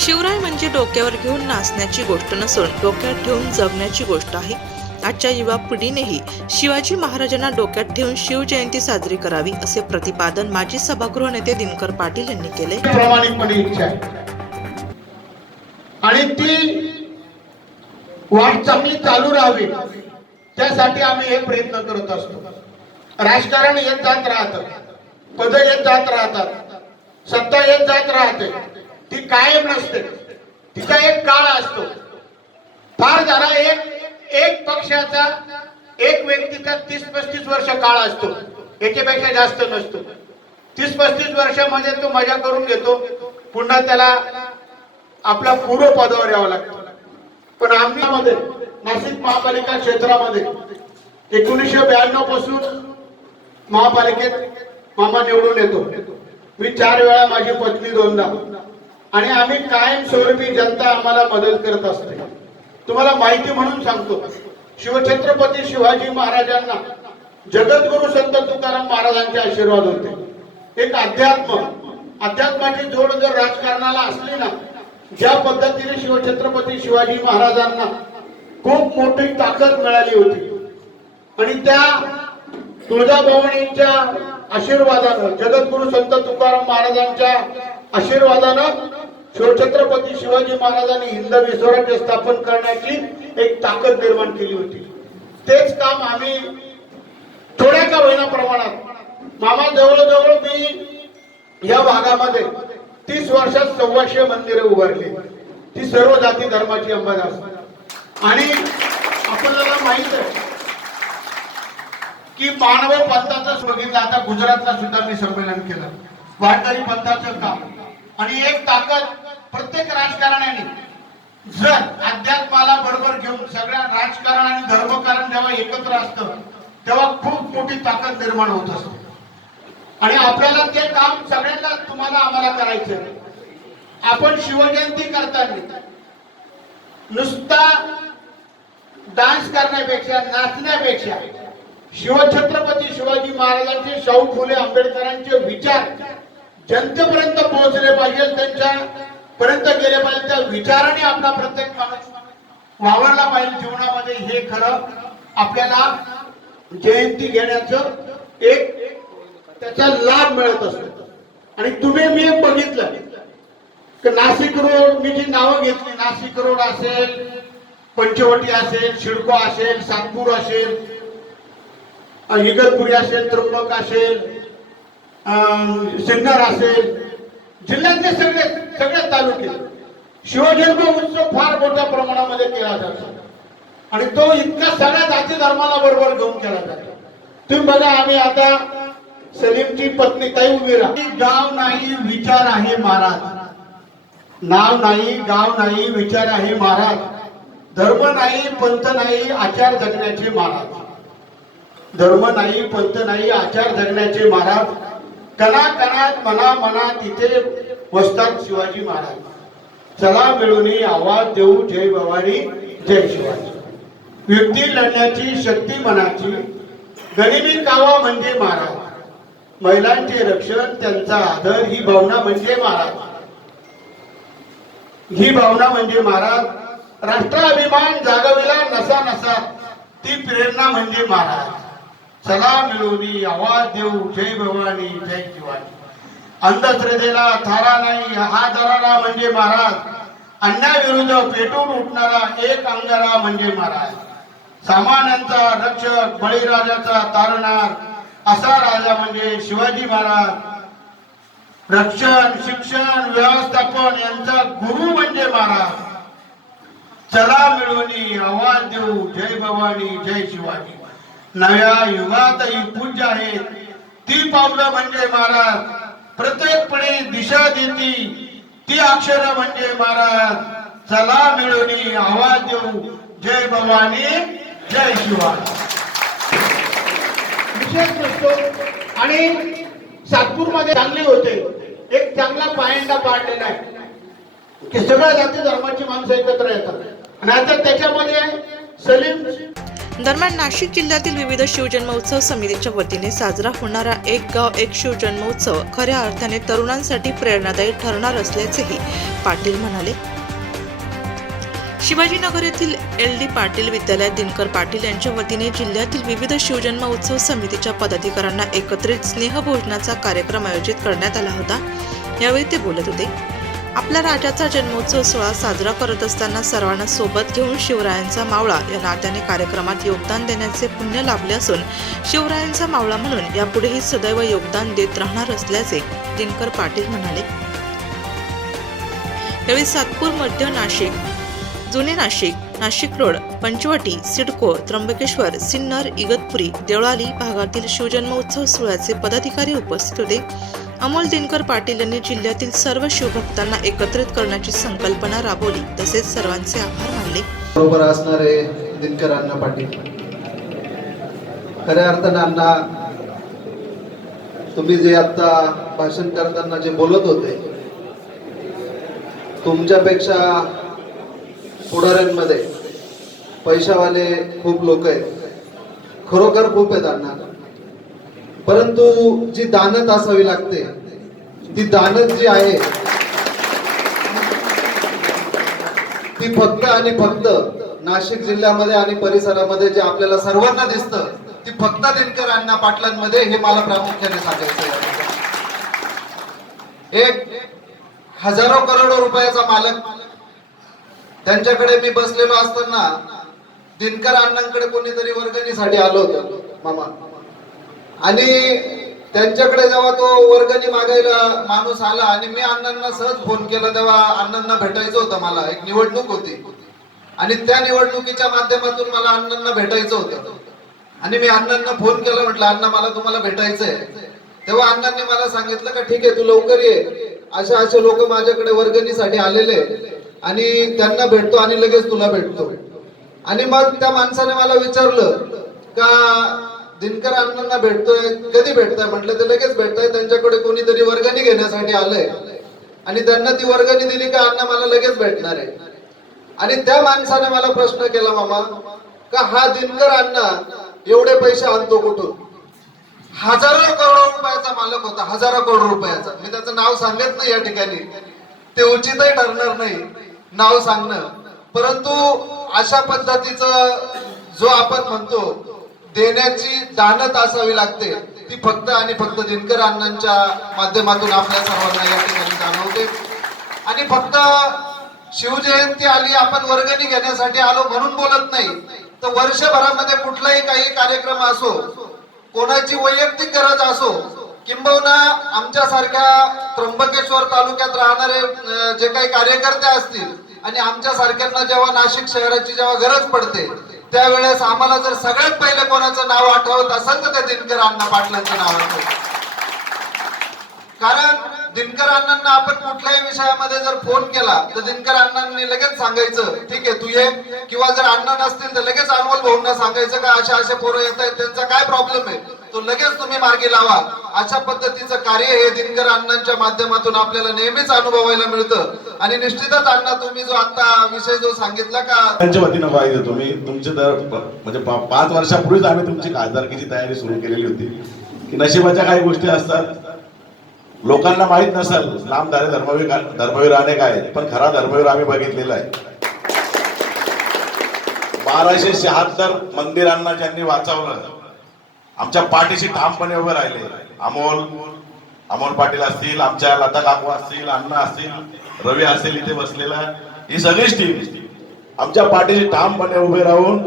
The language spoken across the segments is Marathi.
शिवराय म्हणजे डोक्यावर घेऊन नाचण्याची गोष्ट नसून डोक्यात ठेवून जगण्याची गोष्ट आहे. आजच्या युवा पिढीनेही शिवाजी महाराजांना डोक्यात ठेवून शिवजयंती साजरी करावी असे प्रतिपादन माजी सभागृह नेते दिनकर पाटील यांनी केले. प्रामाणिकपणे इच्छा आहे. आणि ती वाट चांगली चालू राहावी त्यासाठी आम्ही हे प्रयत्न करत असतो. राजकारण येत जात राहत पद येत जात राहतात सत्ता येत जात राहते. ती कायम नसते. तिचा एक काळ असतो. फार झाला एक एक पक्षाचा एक व्यक्तीचा तीस पस्तीस वर्ष काळ असतो. याच्यापेक्षा जास्त नसतो. तीस पस्तीस वर्षामध्ये तो मजा करून घेतो. पुन्हा त्याला आपला पूर्व पदावर यावं लागतं. पण आमच्यामध्ये नाशिक महापालिका क्षेत्रामध्ये एकोणीसशे ब्याण्णवपासून महापालिकेत मामा निवडून येतो. मी चार वेळा माझी पत्नी दोनदा. आणि आम्ही कायमस्वरूपी जनता आम्हाला मदत करत असते. तुम्हाला माहिती म्हणून सांगतो शिवछत्रपती शिवाजी महाराजांना जगद्गुरु संत तुकाराम महाराजांचे आशीर्वाद होते. एक अध्यात्म अध्यात्माची जोड जर राजकारणाला असली ना ज्या पद्धतीने शिवछत्रपती शिवाजी महाराजांना खूप मोठी ताकद मिळाली होती. आणि त्या तुळजाभवानीच्या आशीर्वादानं जगद्गुरु संत तुकाराम महाराजांच्या आशीर्वादानं शिवछत्रपती शिवाजी महाराजांनी हिंदवी स्वराज्य स्थापन करण्याची एक ताकद निर्माण केली होती. तेच काम आम्ही थोड्या का होईना प्रमाणात मामा जवळजवळ मी या भागामध्ये तीस वर्षात सव्वाशे मंदिरे उभारली. ती सर्व जाती धर्माची अंबादास. आणि आपल्याला माहीत आहे की मानव पंथाचं बघितलं आता गुजरातला सुद्धा मी संमेलन केलं. वारकरी पंथाचं काम. आणि एक ताकद प्रत्येक राजकारण्याने जर अध्यात्माला बरोबर घेऊन सगळ्या राजकारण आणि धर्मकारण जेव्हा एकत्र असतं तेव्हा खूप मोठी ताकद निर्माण होत असते. आणि आपल्याला ते काम सगळ्यांना तुम्हाला आम्हाला करायचं आपण शिवजयंती करताना नुसता डान्स करण्यापेक्षा नाचण्यापेक्षा शिवछत्रपती शिवाजी महाराजांचे शाहू फुले आंबेडकरांचे विचार जनतेपर्यंत पोहोचले पाहिजे त्यांच्या पर्यंत गेले पाहिजे त्या विचाराने आपला प्रत्येक माणूस वावरला पाहिजे जीवनामध्ये. हे खरं आपल्याला जयंती घेण्याचं एक त्याचा लाभ मिळत असतो. आणि तुम्ही मी बघितलं की नाशिक रोड मी जी नावं घेतली नाशिक रोड असेल पंचवटी असेल शिडको असेल सातपूर असेल इगतपुरी असेल त्र्यंबक असेल सिन्नर असेल जिल्ह्यातले सगळे सगळे तालुके. शिवजन्म उत्सव फार मोठ्या प्रमाणामध्ये केला जातो. आणि तो इतका सगळ्या जाती धर्माला बरोबर घेऊन केला जातो. तुम्ही बघा आम्ही आता सलीमची पत्नी ताई उभी राहा. गाव नाही विचार आहे महाराज. नाव नाही गाव नाही विचार आहे महाराज. धर्म नाही पंथ नाही आचार जगण्याचे महाराज. धर्म नाही पंथ नाही आचार जगण्याचे महाराज. कणा कणात मना मनात इथे शिवाजी महाराज. चला मिळून आवाज देऊ जय भवानी जय शिवाजी. युक्ती लढण्याची शक्ती मनाची. गरिबी कावा म्हणजे महाराज. महिलांचे रक्षण त्यांचा आदर ही भावना म्हणजे महाराज. ही भावना म्हणजे महाराज. राष्ट्राभिमान जागविला नसा नसा ती प्रेरणा म्हणजे महाराज. चला मिळवणी आवाज देऊ जय भवानी जय शिवाजी. अंधश्रद्धेला थारा नाही हा दरारा म्हणजे महाराज. अन्याविरुद्ध पेटून उठणारा एक अंगारा म्हणजे महाराज. सामान्यांचा रक्षक बळीराजाचा तारणार असा राजा म्हणजे शिवाजी महाराज. रक्षण शिक्षण व्यवस्थापन यांचा गुरु म्हणजे महाराज. चला मिळवणी आवाज देऊ जय भवानी जय शिवाजी. नव्या युगात ही पूज्य आहेत ती पावलं म्हणजे महाराज प्रत्येकपणे दिशा देती ती अक्षर म्हणजे महाराज चला मिळवणी आवाज देऊ. जय भवानी जय विशेष नसतो आणि सातपूरमध्ये चांगले होते. एक चांगला पायंडा पाडलेला आहे. की सगळ्या जाती धर्माची माणसं एकत्र येतात. आणि आता त्याच्यामध्ये सलीम दरम्यान नाशिक जिल्ह्यातील विविध शिवजन्मोत्सव समितीच्या वतीने साजरा होणारा एक गाव एक शिवजन्मोत्सव खऱ्या अर्थाने तरुणांसाठी प्रेरणादायी ठरणार असल्याचेही पाटील म्हणाले. शिवाजीनगर येथील एल डी पाटील विद्यालयात दिनकर पाटील यांच्या वतीने जिल्ह्यातील विविध शिवजन्म उत्सव समितीच्या पदाधिकाऱ्यांना एकत्रित स्नेहभोजनाचा कार्यक्रम आयोजित करण्यात आला होता. यावेळी ते बोलत होते. आपल्या राजाचा जन्मोत्सव सोहळा साजरा करत असताना सर्वांना सोबत घेऊन शिवरायांचा मावळा या नात्याने कार्यक्रमात योगदान देण्याचे पुण्य लाभले असून शिवरायांचा मावळा म्हणून यापुढेही सदैव योगदान देत राहणार असल्याचे दिनकर पाटील म्हणाले. यावेळी सातपूर मध्य नाशिक जुने नाशिक नाशिक रोड पंचवटी सिडको त्र्यंबकेश्वर सिन्नर इगतपुरी देवळाली भागातील शिवजन्मोत्सव सोहळ्याचे पदाधिकारी उपस्थित होते. अमोल दिनकर पाटील यांनी जिल्ह्यातील सर्व शिवभक्तांना एकत्रित करण्याची संकल्पना राबवली. तसेच सर्वांचे आभार मानले. बरोबर असणारे दिनकर अण्णा पाटील. खऱ्या अर्थानं अण्णा तुम्ही जे आता भाषण करताना जे बोलत होते तुमच्यापेक्षा पुढाऱ्यांमध्ये. पैशावाले खूप लोक आहेत. खरोखर खूप आहेत अण्णा. परंतु जी दानत असावी लागते ती दानत जी आहे ती फक्त आणि फक्त नाशिक जिल्ह्यामध्ये आणि परिसरामध्ये जे आपल्याला सर्वांना दिसतं ती फक्त दिनकर अण्णा पाटलांमध्ये हे मला प्रामुख्याने सांगायचं एक हजारो करोडो रुपयाचा मालक त्यांच्याकडे मी बसलेलो असताना दिनकर अण्णांकडे कोणीतरी वर्गणीसाठी आलो होतो मामा. आणि त्यांच्याकडे जेव्हा तो वर्गणी मागायला माणूस आला आणि मी अण्णांना सहज फोन केला तेव्हा अण्णांना भेटायचं होतं मला एक निवडणूक होती. आणि त्या निवडणुकीच्या माध्यमातून मला अण्णांना भेटायचं होतं. आणि मी अण्णांना फोन केला म्हटलं अण्णा मला तुम्हाला भेटायचं आहे तेव्हा अण्णांनी मला सांगितलं का ठीक आहे तू लवकर ये. अशा असे लोक माझ्याकडे वर्गणीसाठी आलेले. आणि त्यांना भेटतो आणि लगेच तुला भेटतो. आणि मग त्या माणसाने मला विचारलं का दिनकर अण्णांना भेटतोय? कधी भेटताय? म्हटलं ते लगेच भेटताय. त्यांच्याकडे कोणीतरी वर्गणी घेण्यासाठी आलंय. आणि त्यांना ती वर्गणी दिली का अण्णा मला लगेच भेटणार आहे. आणि त्या माणसाने मला प्रश्न केला मामा का हा दिनकर अण्णा एवढे पैसे आणतो कुठून? हजारो करोड रुपयाचा मालक होता हजारो करोड रुपयाचा. मी त्याचं नाव सांगत नाही या ठिकाणी. ते उचितही ठरणार नाही. नाव सांगणं. परंतु अशा पद्धतीचं जो आपण म्हणतो देण्याची दानत असावी लागते ती फक्त आणि फक्त दिनकर अण्णांच्या माध्यमातून आपल्या सर्वांना या ठिकाणी जाणवते. आणि फक्त शिवजयंती आली आपण वर्गणी घेण्यासाठी आलो म्हणून बोलत नाही. तर वर्षभरामध्ये कुठलाही काही कार्यक्रम असो कोणाची वैयक्तिक गरज असो किंबहुना आमच्यासारख्या त्र्यंबकेश्वर तालुक्यात राहणारे जे काही कार्यकर्ते असतील आणि आमच्या सारख्यांना जेव्हा नाशिक शहराची जेव्हा गरज पडते त्यावेळेस आम्हाला जर सगळ्यात पहिले कोणाचं नाव आठवत असेल तर ते दिनकर अण्णा पाटलांचं नाव आठवत. कारण दिनकर अण्णांना आपण कुठल्याही विषयामध्ये जर फोन केला तर दिनकर अण्णांनी लगेच सांगायचं ठीक आहे तू ये. किंवा जर अण्णा नसतील तर लगेच अनमोल भाऊंना सांगायचं का अशा अशा पोरं येत आहेत त्यांचा काय प्रॉब्लेम आहे? तो लगेच तुम्ही मार्गी लावा. अशा पद्धतीचं कार्य हे दिनकर अण्णांच्या माध्यमातून आपल्याला नेहमीच अनुभवायला मिळतं. आणि निश्चितच अण्णा तुम्ही जो आता विषय जो सांगितला का? त्यांच्या वतीनं पाहिजे देतो. मी तुमचे तर म्हणजे पाच वर्षापूर्वीच आम्ही तुमची खासदारकीची तयारी सुरू केलेली होती. की नशिबाच्या काही गोष्टी असतात. लोकांना माहीत नसेल नामधारे धर्मवीर धर्मवीर अनेक आहेत पण खरा धर्मवीर आम्ही बघितलेला आहे. बाराशे शहात्तर मंदिरांना ज्यांनी वाचवलं आमच्या पाठीशी ठामपणे उभे राहिले. अमोल अमोल पाटील असतील आमच्या लता काकू असतील अण्णा असतील रवी असेल इथे बसलेला ही सगळीच टीम आमच्या पाठीशी ठामपणे उभे राहून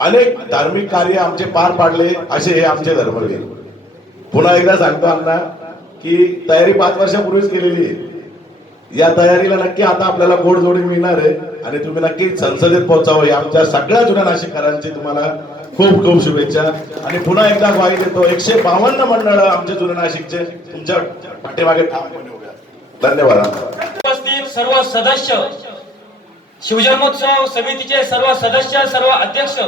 अनेक धार्मिक कार्य आमचे पार पाडले असे हे आमचे धर्मवीर. पुन्हा एकदा सांगतो अण्णा की तयारी पाच वर्षापूर्वीच केलेली आहे. या तयारीला नक्की आता आपल्याला गोड जोडी मिळणार आहे आणि तुम्ही नक्की संसदेत पोहोचावं आमच्या सगळ्या जुन्या नाशिककरांची तुम्हाला खूप खूप शुभेच्छा. आणि पुन्हा एकदा ग्वाही देतो. एकशे बावन्न मंडळ आमचे जुने नाशिकचे. तुमच्या पाठीमागे ठामपणे उभे धन्यवाद. उपस्थित सर्व सदस्य शिवजन्मोत्सव समितीचे सर्व सदस्य सर्व अध्यक्ष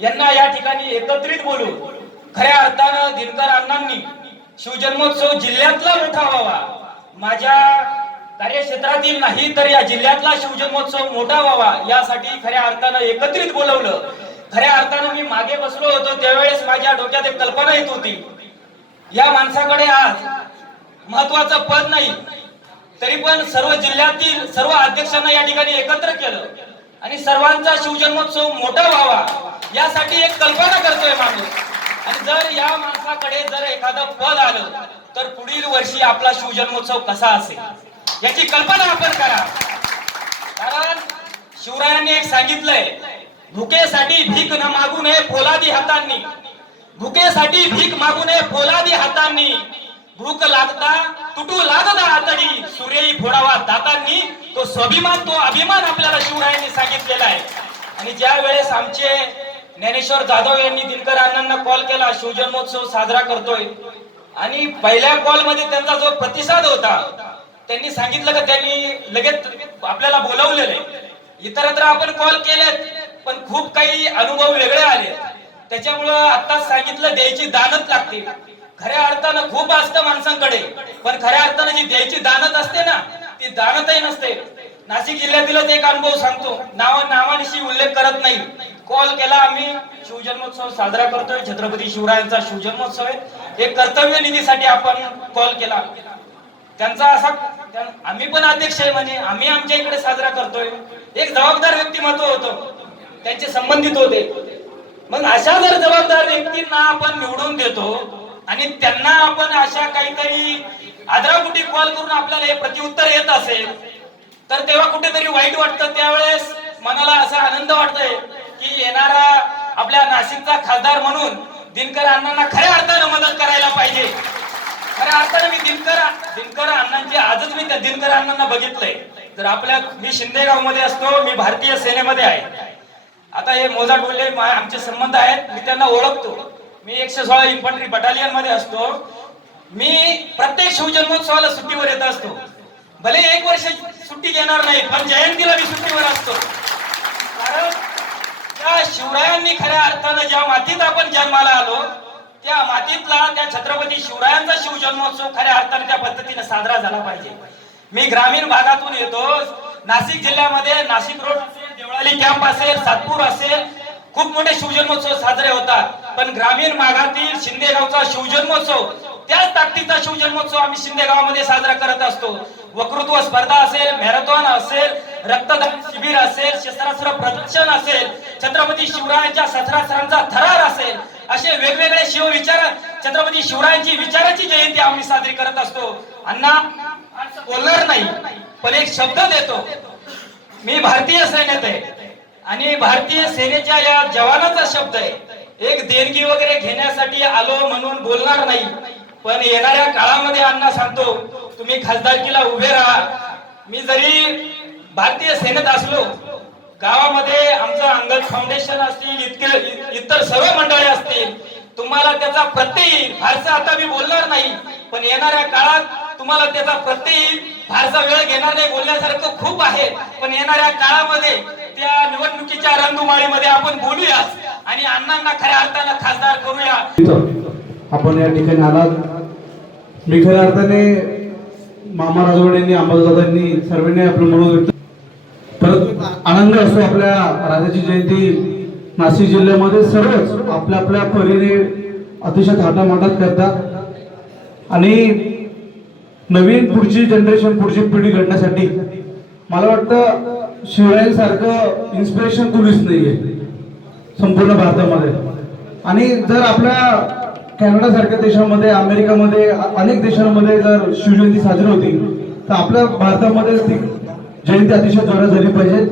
यांना या ठिकाणी एकत्रित बोलून खऱ्या अर्थानं दिनकर अण्णांनी शिवजन्मोत्सव जिल्ह्यातला मोठा व्हावा. माझ्या कार्यक्षेत्रातील नाही तर या जिल्ह्यातला शिवजन्मोत्सव मोठा व्हावा यासाठी खऱ्या अर्थानं एकत्रित बोलवलं. खऱ्या अर्थानं मी मागे बसलो होतो त्यावेळेस माझ्या डोक्यात एक कल्पना येत होती. या माणसाकडे आज महत्वाचं पद नाही तरी पण सर्व जिल्ह्यातील सर्व अध्यक्षांना या ठिकाणी एकत्र केलं. आणि सर्वांचा शिवजन्मोत्सव मोठा व्हावा यासाठी एक कल्पना करतोय माणूस. आणि जर या माणसाकडे जर एखादं पद आलं तर पुढील वर्षी आपला शिवजन्मोत्सव कसा असेल? याची कल्पना आपण करा. कारण शिवरायांनी एक सांगितलंय भुकेसाठी भीक न मागू नये पोलादी हातांनी. भुकेसाठी भीक मागू नये पोलादी हातांनी. भूक लागता तुटू लागता आतडी. सूर्यही फोडावा दातांनी. तो स्वाभिमान तो अभिमान आपल्याला शिवरायांनी सांगितलेला आहे. आणि ज्या वेळेस आमचे ज्ञानेश्वर जाधव यांनी दिनकर अण्णांना कॉल केला शिवजन्मोत्सव साजरा करतोय. आणि पहिल्या कॉलमध्ये त्यांचा जो प्रतिसाद होता त्यांनी सांगितलं का त्यांनी लगेच आपल्याला बोलवलेलं आहे. इतरत्र आपण कॉल केलेत. पण खूप काही अनुभव वेगळे आले. त्याच्यामुळं आता सांगितलं द्यायची दानच लागते. खऱ्या अर्थानं खूप असतं माणसांकडे पण खऱ्या अर्थानं जी द्यायची दानत असते ना ती दानतही नसते. नाशिक जिल्ह्यातीलच एक अनुभव सांगतो. नाव नावानिशी उल्लेख करत नाही. कॉल केला आम्ही शिवजन्मोत्सव साजरा करतोय छत्रपती शिवरायांचा शिवजन्मोत्सव आहे. एक कर्तव्य निधीसाठी आपण कॉल केला. त्यांचा असा आम्ही पण अध्यक्ष आहे म्हणे. आम्ही आमच्या इकडे साजरा करतोय. एक जबाबदार व्यक्तिमत्व होतं. त्यांचे संबंधित होते. मग अशा जर जबाबदार व्यक्तींना आपण निवडून देतो आणि त्यांना आपण अशा काहीतरी आदरापुटी कॉल करून आपल्याला हे प्रतिउत्तर येत असेल तर तेव्हा कुठेतरी वाईट वाटतं. त्यावेळेस मनाला असा आनंद वाटतोय की येणारा आपल्या नाशिकचा खासदार म्हणून दिनकर अण्णांना खऱ्या अर्थानं मदत करायला पाहिजे. खऱ्या अर्थानं मी दिनकर दिनकर अण्णांची आजच मी त्या दिनकर अण्णांना बघितलंय. जर आपल्या मी शिंदेगावमध्ये असतो मी भारतीय सेनेमध्ये आहे. आता हे मोजा डोले आमचे संबंध आहेत मी त्यांना ओळखतो. मी एकशे सोळा इन्फंट्री बटालियनमध्ये असतो. मी प्रत्येक शिवजन्मोत्सवाला सुट्टीवर येत असतो. भले एक वर्ष सुट्टी घेणार नाही पण जयंतीला मी सुट्टीवर असतो. कारण त्या शिवरायांनी खऱ्या अर्थानं ज्या मातीत आपण जन्माला आलो त्या मातीतला त्या छत्रपती शिवरायांचा शिवजन्मोत्सव खऱ्या अर्थाने त्या पद्धतीने साजरा झाला पाहिजे. मी ग्रामीण भागातून येतो. नाशिक जिल्ह्यामध्ये नाशिक रोड असेल देवळाली कॅम्प असेल सातपूर असेल खूप मोठे शिवजन्मोत्सव साजरे होतात. पण ग्रामीण भागातील शिंदेगावचा शिवजन्मोत्सव त्याच ताकदीचा शिवजन्मोत्सव आम्ही शिंदेगावामध्ये साजरा करत असतो. वक्तृत्व स्पर्धा असेल मॅरेथॉन असेल रक्तदान शिबिर असेल शस्त्रास्त्र प्रदर्शन असेल छत्रपती शिवरायांच्या शस्त्रास्त्रांचा थरार असेल असे वेगवेगळे शिवविचार छत्रपती शिवरायांची विचाराची जयंती आम्ही साजरी करत असतो. अण्णा बोलणार नाही पण एक शब्द देतो. मी भारतीय सैन्यात आहे. आणि भारतीय सेनेच्या या जवानाचा शब्द आहे. एक देणगी वगैरे घेण्यासाठी आलो म्हणून बोलणार नाही. पण येणाऱ्या काळामध्ये अण्णा सांगतो तुम्ही खासदारकीला उभे राहा. मी जरी भारतीय सेनेत असलो गावामध्ये आमचं अंगद फाउंडेशन असतील इतके इतर सर्व मंडळे असतील तुम्हाला त्याचा प्रत्येक फारसा आता मी बोलणार नाही. पण येणाऱ्या काळात तुम्हाला त्याचा प्रत्येक फारसा वेळ घेणार नाही बोलण्यासारखं खूप आहे. पण येणाऱ्या काळामध्ये त्या निवडणुकीच्या रणधुमाळीमध्ये आपण बोलूया आणि अण्णांना खऱ्या अर्थानं खासदार करूया. आपण या ठिकाणी आलात. मी खऱ्या अर्थाने मामा राजवाड्यांनी अंबादादांनी सर्वांनी आपलं मनोज व्यक्त परत आनंद असतो आपल्या राजाची जयंती नाशिक जिल्ह्यामध्ये. सर्वच आपल्या आपल्या परीने अतिशय थाटामाटात करतात. आणि नवीन पुढची जनरेशन पुढची पिढी घडण्यासाठी मला वाटतं शिवरायांसारखं इन्स्पिरेशन कुणीच नाहीये. संपूर्ण भारतामध्ये. आणि जर आपल्या कॅनडासारख्या देशामध्ये अमेरिकामध्ये अनेक देशांमध्ये जर शिवजयंती साजरी होती तर आपल्या भारतामध्ये ती जयंती अतिशय जोरात झाली पाहिजे.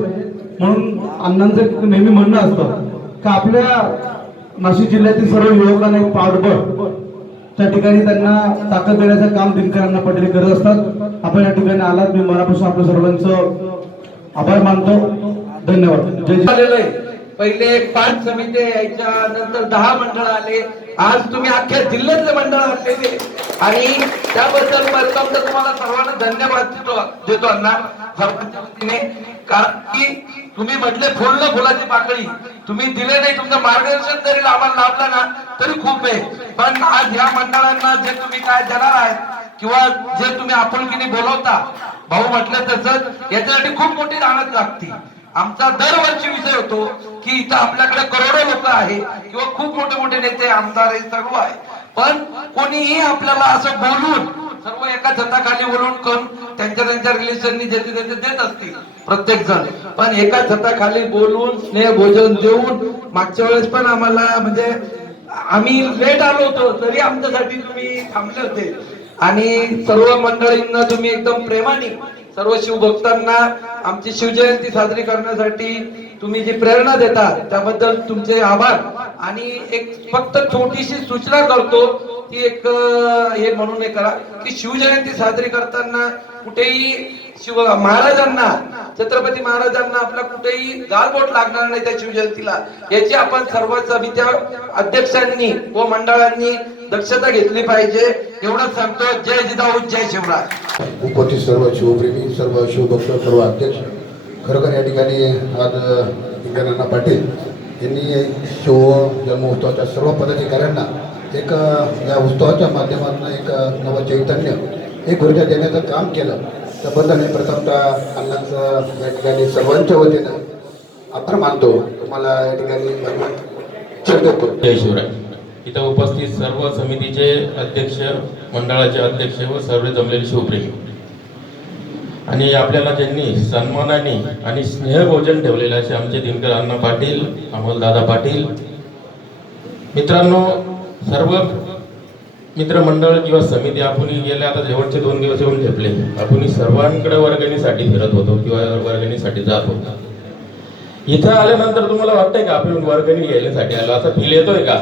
म्हणून अण्णांचं नेहमी म्हणणं असतं का आपल्या नाशिक जिल्ह्यातील सर्व युवकांना एक पाठबळ. त्या ठिकाणी त्यांना ताकद देण्याचं काम दिनकरांना पटेल करत असतात. आपण या ठिकाणी आलात. मी मनापासून आपल्या सर्वांचं आभार मानतो. धन्यवाद. जय आहे. पहिले पाच समिती यायच्या नंतर दहा मंडळ आले. आज तुम्ही अख्ख्या जिल्ह्यातले मंडळ आणलेले आणि त्याबद्दल प्रथम तर तुम्हाला सर्वांना धन्यवाद देतो देतो अण्णा सर्वांच्या वतीने. कारण की तुम्ही म्हटले फुललं फुलाची पाकळी. तुम्ही दिले नाही तुमचं मार्गदर्शन जरी आम्हाला लाभलं ना तरी खूप आहे. पण आज ह्या मंडळांना जे तुम्ही काय देणार आहेत किंवा जे तुम्ही आपुलकीने बोलवता भाऊ म्हटलं तसंच याच्यासाठी खूप मोठी राहणत लागते. आमचा दरवर्षी विषय होतो की इथं आपल्याकडे करोडो लोक आहे किंवा खूप मोठे मोठे नेते आमदार सर्व आहे पण कोणीही आपल्याला असं बोलून सर्व एका छताखाली बोलून करून त्यांच्या त्यांच्या रिलेशननी ज्याचे त्यांचे देत असतील प्रत्येक जण पण एका छताखाली बोलून स्नेह भोजन देऊन मागच्या वेळेस पण आम्हाला म्हणजे आम्ही लेट आलो होतो तरी आमच्यासाठी तुम्ही थांबले होते. आणि सर्व मंडळींना तुम्ही एकदम प्रेमाने सर्व शिवभक्तांना आमची शिवजयंती साजरी करण्यासाठी तुम्ही जी प्रेरणा देता त्याबद्दल तुमचे आभार. आणि एक फक्त छोटीशी सूचना करतो की एक हे म्हणून हे करा की शिवजयंती साजरी करताना कुठेही शिव महाराजांना छत्रपती महाराजांना आपला कुठेही गालबोट लागणार नाही त्या शिवजयंतीला. याची आपण सर्व समित्या अध्यक्षांनी व मंडळांनी दक्षता घेतली पाहिजे. एवढंच सांगतो. जय जिजाऊ जय शिवराज. उपस्थित सर्व शिवप्रेमी सर्व शिवभक्त सर्व अध्यक्ष खरोखर या ठिकाणी आज विज्ञानांना पाटील यांनी शिव जन्मोत्सवाच्या सर्व पदाधिकाऱ्यांना एक या उत्सवाच्या माध्यमातून एक अ, नवं चैतन्य एक ऊर्जा देण्याचं काम केलं. त्याबद्दल प्रथमता अण्णांचं या ठिकाणी सर्वांच्या वतीनं आभार मानतो. तुम्हाला या ठिकाणी धन्यवाद. जय शिवराय इथं उपस्थित सर्व समितीचे अध्यक्ष मंडळाचे अध्यक्ष व सर्व जमलेले शिवप्रेमी. आणि आपल्याला ज्यांनी सन्मानाने आणि स्नेहभोजन ठेवलेले असे आमचे दिनकर अण्णा पाटील अमोलदादा पाटील. मित्रांनो सर्व मित्रमंडळ किंवा समिती आपण गेल्या आता शेवटचे दोन दिवस येऊन झेपले. आपण सर्वांकडे वर्गणीसाठी फिरत होतो किंवा वर्गणीसाठी जात होतो. इथं आल्यानंतर तुम्हाला वाटतंय का आपण वर्गणी घ्यायसाठी आलो? असा फील येतोय का?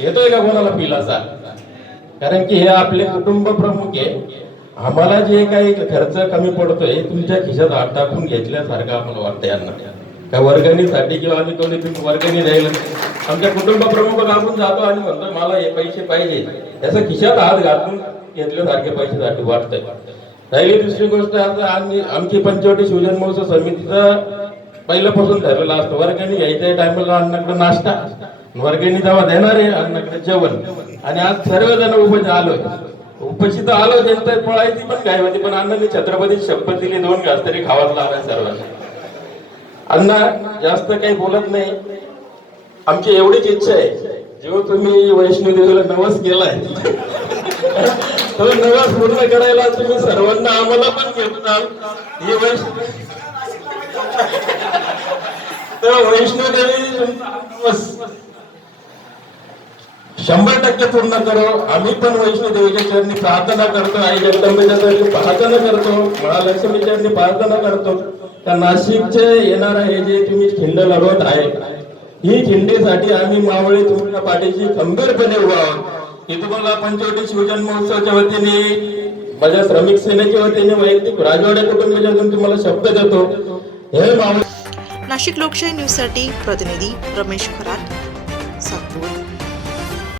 येतोय का कोणाला फील कारण की हे आपले कुटुंब प्रमुख आहे. आम्हाला जे काही खर्च कमी पडतोय तुमच्या खिशात हात टाकून घेतल्यासारखं आम्हाला वाटतं यांना. का वर्गणीसाठी किंवा आम्ही कोणी तुम्ही वर्गणी द्यायला? आमच्या कुटुंब प्रमुख आपण जातो आणि म्हणतो मला हे पैसे पाहिजे. त्याचा खिशात हात घालून घेतल्यासारखे पैशासाठी वाटतंय. राहिली दुसरी गोष्ट आता आम्ही आमची पंचवटी शिवजन महोत्सव समितीचं पहिल्यापासून ठरलेलं असतं. वर्गणी घ्यायच्या टायमाला अन्नाकडे नाश्ता. वर्गणी जेव्हा देणार आहे अन्नाकडे जेवण. आणि आज सर्वजण उपज आलोय. तर आलो जनता पळायची पण काय होती पण अण्णांनी छत्रपती शपथ दिली दोन घास तरी खावाच लागणार सर्वांना. अण्णा जास्त काही बोलत नाही. आमची एवढीच इच्छा आहे. जेव्हा तुम्ही वैष्णोदेवीला नवस केलाय तो नवस पूर्ण करायला तुम्ही सर्वांना आम्हाला पण घेऊन ही वैष्णो तर वैष्णोदेवी नवस. शंभर टक्के पूर्ण करो. आम्ही पण वैष्णोदेवीच्या चरणी प्रार्थना करतो. आई जगदंबेच्या चरणी प्रार्थना करतो. महालक्ष्मीच्या चरणी प्रार्थना करतो. त्या नाशिकचे येणार हे जे तुम्ही खिंड लढवत आहे ही खिंडीसाठी आम्ही मावळी तुमच्या पाठीशी खंबीरपणे उभा आहोत. की तुम्हाला पंचवटी शिवजन महोत्सवाच्या वतीने माझ्या श्रमिक सेनेच्या वतीने वैयक्तिक राजवाड्या कुटुंबाच्या तुम्हाला शब्द देतो. हे मावळे नाशिक लोकशाही न्यूजसाठी प्रतिनिधी रमेश खरात. सातपूर